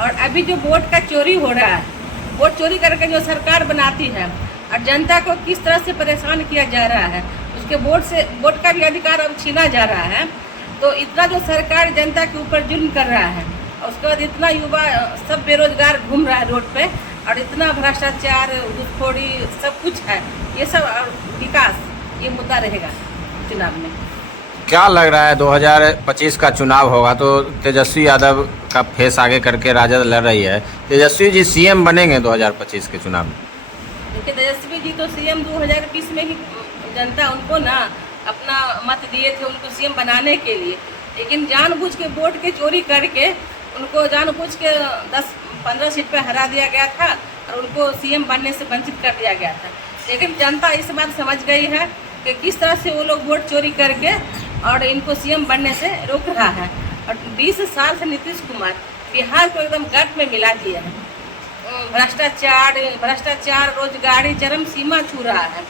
और अभी जो वोट का चोरी हो रहा है, वोट चोरी करके जो सरकार बनाती है और जनता को किस तरह से परेशान किया जा रहा है, उसके वोट का भी अधिकार अब छीना जा रहा है। तो इतना जो सरकार जनता के ऊपर जुल्म कर रहा है, और उसके बाद इतना युवा सब बेरोजगार घूम रहा है रोड पे, और इतना भ्रष्टाचार, घूसखोरी सब कुछ है, ये सब विकास ये मुद्दा रहेगा चुनाव में। क्या लग रहा है 2025 का चुनाव होगा तो तेजस्वी यादव का फेस आगे करके राजद लड़ रही है, तेजस्वी जी सीएम बनेंगे 2025 के चुनाव में? देखिए, तेजस्वी जी तो सीएम 2020 में ही जनता उनको ना अपना मत दिए थे उनको सीएम बनाने के लिए, लेकिन जानबूझ के वोट के चोरी करके उनको जानबूझ के 10-15 सीट पे हरा दिया गया था और उनको सीएम बनने से वंचित कर दिया गया था। लेकिन जनता इस बात समझ गई है कि किस तरह से वो लोग वोट चोरी करके और इनको सीएम बनने से रोक रहा है। और 20 साल से नीतीश कुमार बिहार को एकदम गर्त में मिला दिया है। भ्रष्टाचार, रोजगारी चरम सीमा छू रहा है।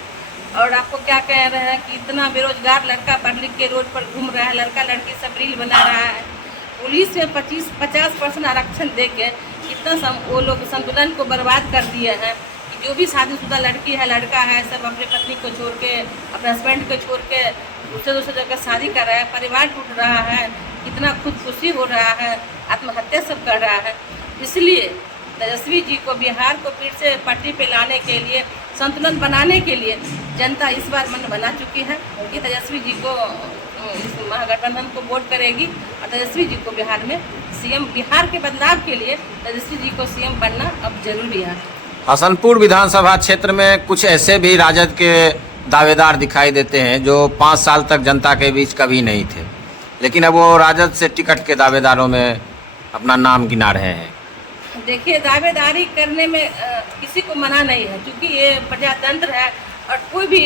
और आपको क्या कह रहे हैं कि इतना बेरोजगार लड़का पढ़ लिख के रोड पर घूम रहा है, लड़का लड़की सब रील बना रहा है। पुलिस में 50% आरक्षण दे के इतना वो लोग संतुलन को बर्बाद कर दिए हैं कि जो भी शादीशुदा लड़की है, लड़का है, सब अपनी पत्नी को छोड़ के, अपने हस्बैंड को छोड़ के दूसरे जगह शादी कर रहा है, परिवार टूट रहा है, कितना खुदकुशी हो रहा है, आत्महत्या सब कर रहा है। इसलिए तेजस्वी जी को बिहार को फिर से पटरी पे लाने के लिए, संतुलन बनाने के लिए जनता इस बार मन बना चुकी है कि तेजस्वी जी को, इस महागठबंधन को वोट करेगी और तेजस्वी जी को बिहार में सीएम, बिहार के बदलाव के लिए तेजस्वी जी को सीएम बनना अब जरूरी है। हसनपुर विधानसभा क्षेत्र में कुछ ऐसे भी राजद के दावेदार दिखाई देते हैं जो 5 साल तक जनता के बीच कभी नहीं थे, लेकिन अब वो राजद से टिकट के दावेदारों में अपना नाम गिना रहे हैं। देखिए, दावेदारी करने में किसी को मना नहीं है, क्योंकि ये प्रजातंत्र है और कोई भी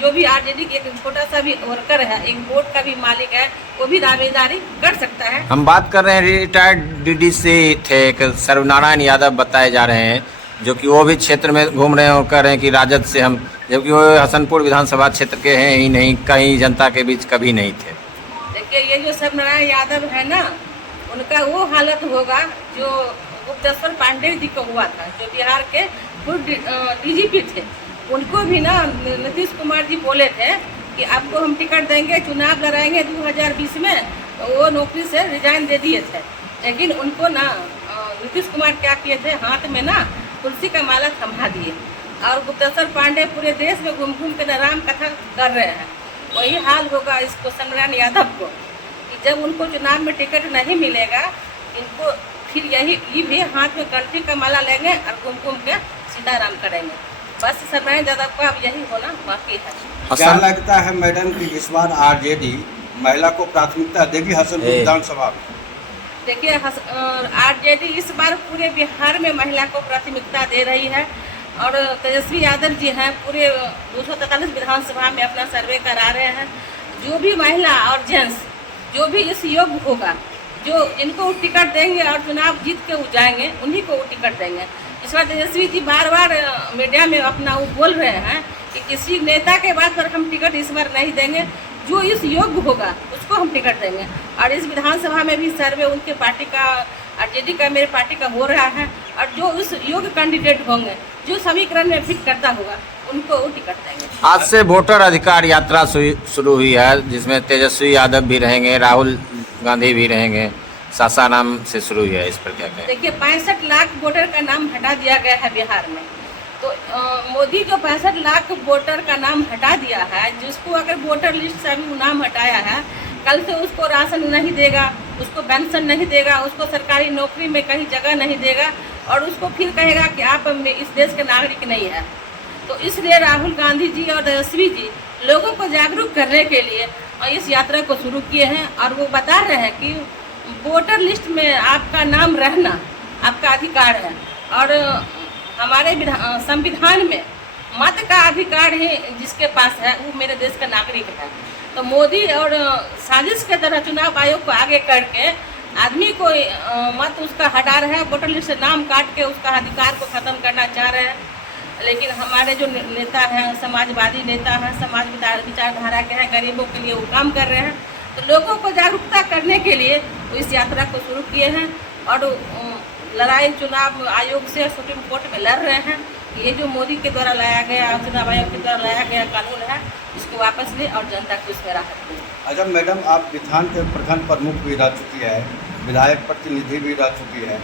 जो भी आरजेडी के एक छोटा सा भी वर्कर है, एक वोट का भी मालिक है, वो भी दावेदारी कर सकता है। हम बात कर रहे हैं रिटायर्ड डीडीसी थे एक सर्वनारायण यादव बताए जा रहे हैं, जो कि वो भी क्षेत्र में घूम रहे हैं और कह रहे हैं कि राजद से हम, जबकि वो हसनपुर विधानसभा क्षेत्र के हैं ही नहीं, कहीं जनता के बीच कभी नहीं थे। देखिए, ये जो सर्वनारायण यादव है ना, उनका वो हालत होगा जो गुप्तेश्वर पांडेय जी को हुआ था, जो बिहार के पूर्व डीजीपी थे। उनको भी ना नीतीश कुमार जी बोले थे कि आपको हम टिकट देंगे, चुनाव लड़ाएंगे 2020 में, तो वो नौकरी से रिजाइन दे दिए थे। लेकिन उनको ना नीतीश कुमार क्या किए थे, हाथ में ना तुलसी का माला थमा दिए, और गुप्तेश्वर पांडेय पूरे देश में घूम घूम के राम कथा कर रहे हैं। वही हाल होगा इसको सर्वनारायण यादव को, कि जब उनको चुनाव में टिकट नहीं मिलेगा, इनको फिर ये भी हाथ में कंठी का माला लेंगे और घूम घूम के सीताराम करेंगे। बस सर्वनारायण यादव का अब यही होना बाकी है। क्या लगता है मैडम कि इस बार आरजेडी महिला को प्राथमिकता देगी हसनपुर विधानसभा में? देखिए, आरजेडी इस बार पूरे बिहार में महिला को प्राथमिकता दे रही है, और तेजस्वी यादव जी हैं पूरे 243 विधानसभा में अपना सर्वे करा रहे हैं। जो भी महिला और जेंट्स जो भी इस योग्य होगा, जो जिनको टिकट देंगे और चुनाव जीत के वो जाएंगे, उन्हीं को वो टिकट देंगे। इस बार तेजस्वी जी बार बार मीडिया में अपना वो बोल रहे हैं कि किसी नेता के बाद पर हम टिकट इस बार नहीं देंगे, जो इस योग्य होगा उसको हम टिकट देंगे। और इस विधानसभा में भी सर्वे उनके पार्टी का, आरजेडी का, मेरे पार्टी का हो रहा है, और जो उस योग्य कैंडिडेट होंगे, जो समीकरण में फिट करता होगा, उनको वो टिकट देंगे। आज से वोटर अधिकार यात्रा शुरू हुई है, जिसमें तेजस्वी यादव भी रहेंगे, राहुल गांधी भी रहेंगे, सासाराम से शुरू हुई है। इस पर क्या कहें? देखिए, 65 लाख वोटर का नाम हटा दिया गया है बिहार में। तो मोदी जो 65 लाख वोटर का नाम हटा दिया है, जिसको अगर वोटर लिस्ट से अभी नाम हटाया है, कल से उसको राशन नहीं देगा, उसको पेंशन नहीं देगा, उसको सरकारी नौकरी में कहीं जगह नहीं देगा, और उसको फिर कहेगा कि आप इस देश के नागरिक नहीं है। तो इसलिए राहुल गांधी जी और तेजस्वी जी लोगों को जागरूक करने के लिए इस यात्रा को शुरू किए हैं, और वो बता रहे हैं कि वोटर लिस्ट में आपका नाम रहना आपका अधिकार है, और हमारे संविधान में मत का अधिकार ही जिसके पास है वो मेरे देश का नागरिक है। तो मोदी और साजिश के तरह चुनाव आयोग को आगे करके आदमी को मत उसका हटा रहे हैं, वोटर लिस्ट से नाम काट के उसका अधिकार को ख़त्म करना चाह रहे हैं। लेकिन हमारे जो नेता हैं, समाजवादी नेता हैं, समाज विचारधारा के हैं, गरीबों के लिए वो काम कर रहे हैं। तो लोगों को जागरूकता करने के लिए वो इस यात्रा को शुरू किए हैं, और लड़ाई चुनाव आयोग से सुप्रीम कोर्ट में लड़ रहे हैं। ये जो मोदी के द्वारा लाया गया, चुनाव आयोग के द्वारा लाया गया कानून है, इसको वापस ले और जनता को इसमें राहत दे। अच्छा मैडम, आप विधान के प्रखंड प्रमुख भी रह चुकी है, विधायक प्रतिनिधि भी रह चुकी है,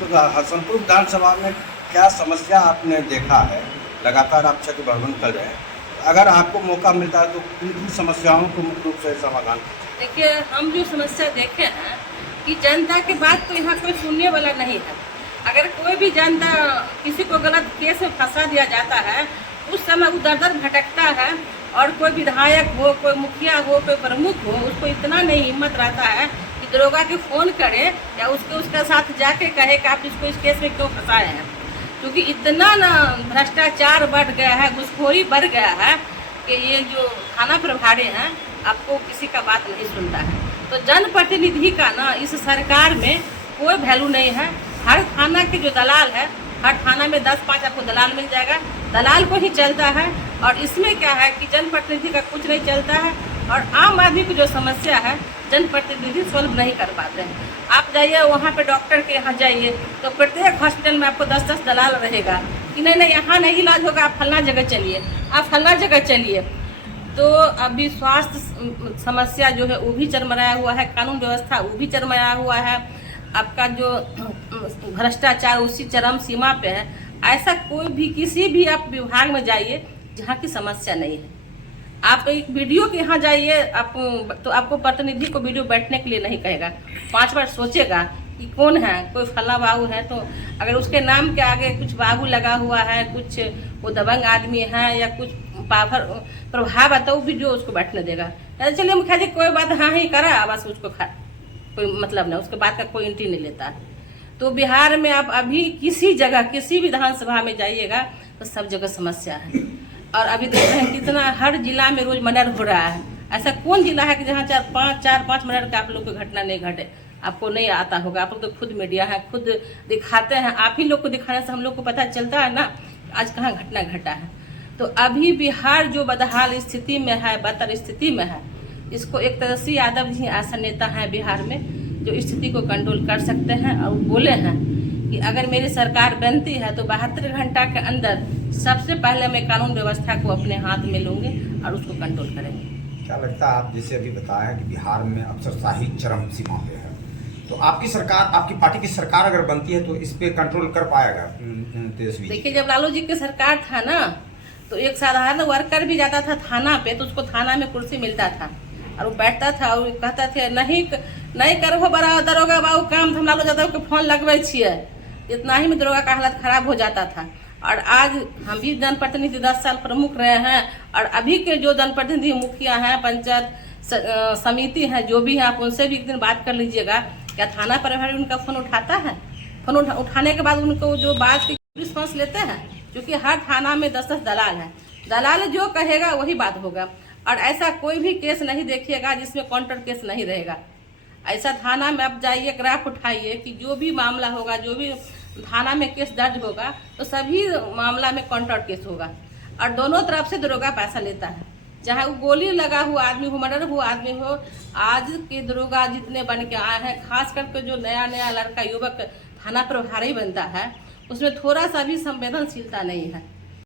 तो हसनपुर विधानसभा में क्या समस्या आपने देखा है? लगातार आप क्षेत्र भ्रमण कर रहे हैं, अगर आपको मौका मिलता है तो किन किन समस्याओं को मुख्य रूप से समाधान? देखिए, हम जो समस्या देखे हैं कि जनता की बात तो यहाँ कोई सुनने वाला नहीं है। अगर कोई भी जनता किसी को गलत केस में फंसा दिया जाता है, उस समय वो दर दर भटकता है और कोई विधायक हो, कोई मुखिया हो, कोई प्रमुख हो, उसको इतना नहीं हिम्मत रहता है कि दरोगा के फ़ोन करे या उसके साथ जाके कहे कि आप इसको इस केस में क्यों फंसाए हैं। क्योंकि इतना ना भ्रष्टाचार बढ़ गया है, घुसखोरी बढ़ गया है कि ये जो थाना प्रभारी हैं आपको किसी का बात नहीं सुनता है। तो जनप्रतिनिधि का ना इस सरकार में कोई वैल्यू नहीं है। हर थाना के जो दलाल है, हर थाना में 10-5 आपको दलाल मिल जाएगा, दलाल को ही चलता है। और इसमें क्या है कि जनप्रतिनिधि का कुछ नहीं चलता है और आम आदमी की जो समस्या है जनप्रतिनिधि सॉल्व नहीं कर पाते हैं। आप जाइए वहाँ पे डॉक्टर के यहाँ जाइए तो प्रत्येक हॉस्पिटल में आपको 10-10 दलाल रहेगा कि नहीं यहाँ नहीं इलाज होगा, आप फलना जगह चलिए, आप फलना जगह चलिए। तो अभी स्वास्थ्य समस्या जो है वो भी चरमराया हुआ है, कानून व्यवस्था वो भी चरमराया हुआ है, आपका जो भ्रष्टाचार उसी चरम सीमा पे है। ऐसा कोई भी किसी भी आप विभाग में जाइए जहाँ की समस्या नहीं है। आप एक वीडियो के यहाँ जाइए तो आपको प्रतिनिधि को वीडियो बैठने के लिए नहीं कहेगा, 5 बार सोचेगा कि कौन है, कोई फला बाबू है तो अगर उसके नाम के आगे कुछ बाबू लगा हुआ है, कुछ वो दबंग आदमी है या कुछ प्रभाव है तो वीडियो उसको बैठने देगा। चलिए मुखिया जी कोई बात हाँ ही करा, बस उसको कोई मतलब नहीं, उसके बात का कोई एंट्री नहीं लेता। तो बिहार में आप अभी किसी जगह किसी विधानसभा में जाइएगा तो सब जगह समस्या है। और अभी देख रहे हैं कितना हर जिला में रोज मर्डर हो रहा है। ऐसा कौन जिला है कि जहाँ 4-5 मर्डर का आप लोग को घटना नहीं घटे, आपको नहीं आता होगा। आप लोग तो खुद मीडिया है, खुद दिखाते हैं, आप ही लोग को दिखाने से हम लोग को पता चलता है ना आज कहाँ घटना घटा है। तो अभी बिहार जो बदहाल स्थिति में है, बदतर स्थिति में है, इसको एक तेजस्वी यादव जी ऐसा नेता है बिहार में जो स्थिति को कंट्रोल कर सकते हैं। और बोले हैं कि अगर मेरी सरकार बनती है तो 72 घंटा के अंदर सबसे पहले मैं कानून व्यवस्था को अपने हाथ में लूँगी और उसको कंट्रोल करेंगे। क्या लगता है, आप जैसे अभी बताया कि बिहार में अफसरशाही चरम सीमा पे है, तो आपकी सरकार, आपकी पार्टी की सरकार अगर बनती है तो इस पे कंट्रोल कर पाएगा तेजस्वी? देखिए, जब लालू जी की सरकार था ना तो एक साधारण वर्कर भी जाता था थाना पे तो उसको थाना में कुर्सी मिलता था और वो बैठता था और कहता थे नहीं करो बड़ा दरोगा बाबू काम, हम लालू यादव के फोन लगवे छिए। इतना ही में दरोगा का हालत खराब हो जाता था। और आज हम भी जनप्रतिनिधि 10 साल प्रमुख रहे हैं और अभी के जो जनप्रतिनिधि मुखिया हैं, पंचायत समिति हैं, जो भी हैं, आप उनसे भी एक दिन बात कर लीजिएगा। क्या थाना प्रभारी उनका फोन उठाता है? फोन उठाने के बाद उनको जो बात की रिस्पॉन्स लेते हैं, क्योंकि हर थाना में 10-10 दलाल हैं। दलाल जो कहेगा वही बात होगा। और ऐसा कोई भी केस नहीं देखिएगा जिसमें काउंटर केस नहीं रहेगा। ऐसा थाना में आप जाइए, ग्राफ उठाइए कि जो भी मामला होगा, जो भी थाना में केस दर्ज होगा तो सभी मामला में काउंटर केस होगा। और दोनों तरफ से दरोगा पैसा लेता है, चाहे वो गोली लगा हुआ आदमी हो, मर्डर हुआ आदमी हो। आज के दरोगा जितने बन के आए हैं, खास करके जो नया लड़का युवक थाना प्रभारी बनता है, उसमें थोड़ा सा भी संवेदनशीलता नहीं है।